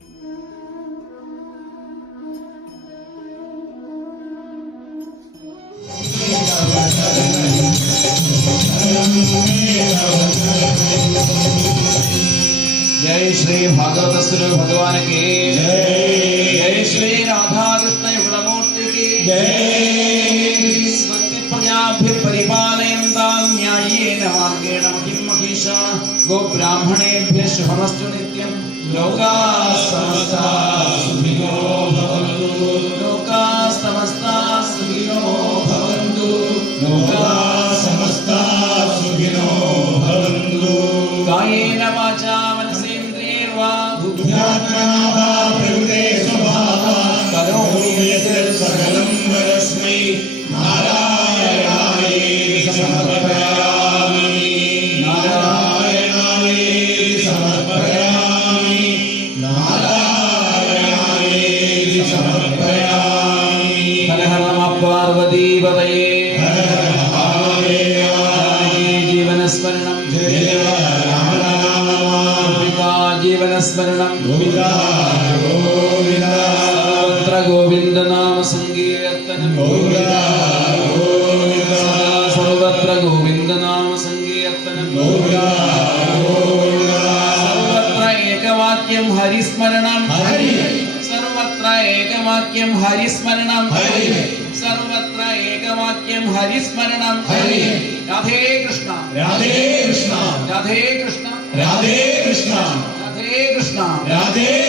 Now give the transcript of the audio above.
जय श्री भागवत स्वरूप भगवान की जय। जय श्री राधा कृष्ण युगलमूर्ति की जय। स्वस्ति प्रजाभ्य परिपालयन्तां गोब्राह्मणेभ्यः शुभमस्तु नित्यं लोकाः समस्ताः सुखिनो भवन्तु लोकाः समस्ताः सुखिनो भवन्तु लोकाः समस्ताः सुखिनो भवन्तु कायेन वाचा मनसेन्द्रियैर्वा बुद्ध्यात्मना प्रकृते स्वभावात् करोमि यत् सकलं परस्मै नारायणायेति पार्वतीपतये हर हर महादेव जानकी जीवनस्मरणं जय राम राम गोपिका जीवनस्मरणं गोविन्दा गोविन्दा सर्वत्र गोविन्दनाम सङ्कीर्तनं गोविन्दा गोविन्दा सदा सर्वत्र गोविन्दनाम सङ्कीर्तनं गोविन्दा गोविन्दा सर्वत्र एकवाक्यं हरिस्मरणं हरि सर्वत्र एकवाक्यं हरिस्मरणं हरि सर्वत्र एकवाक्यं हरिस्मरणं हरि राधे कृष्ण राधे कृष्ण राधे कृष्ण राधे कृष्ण राधे कृष्ण राधे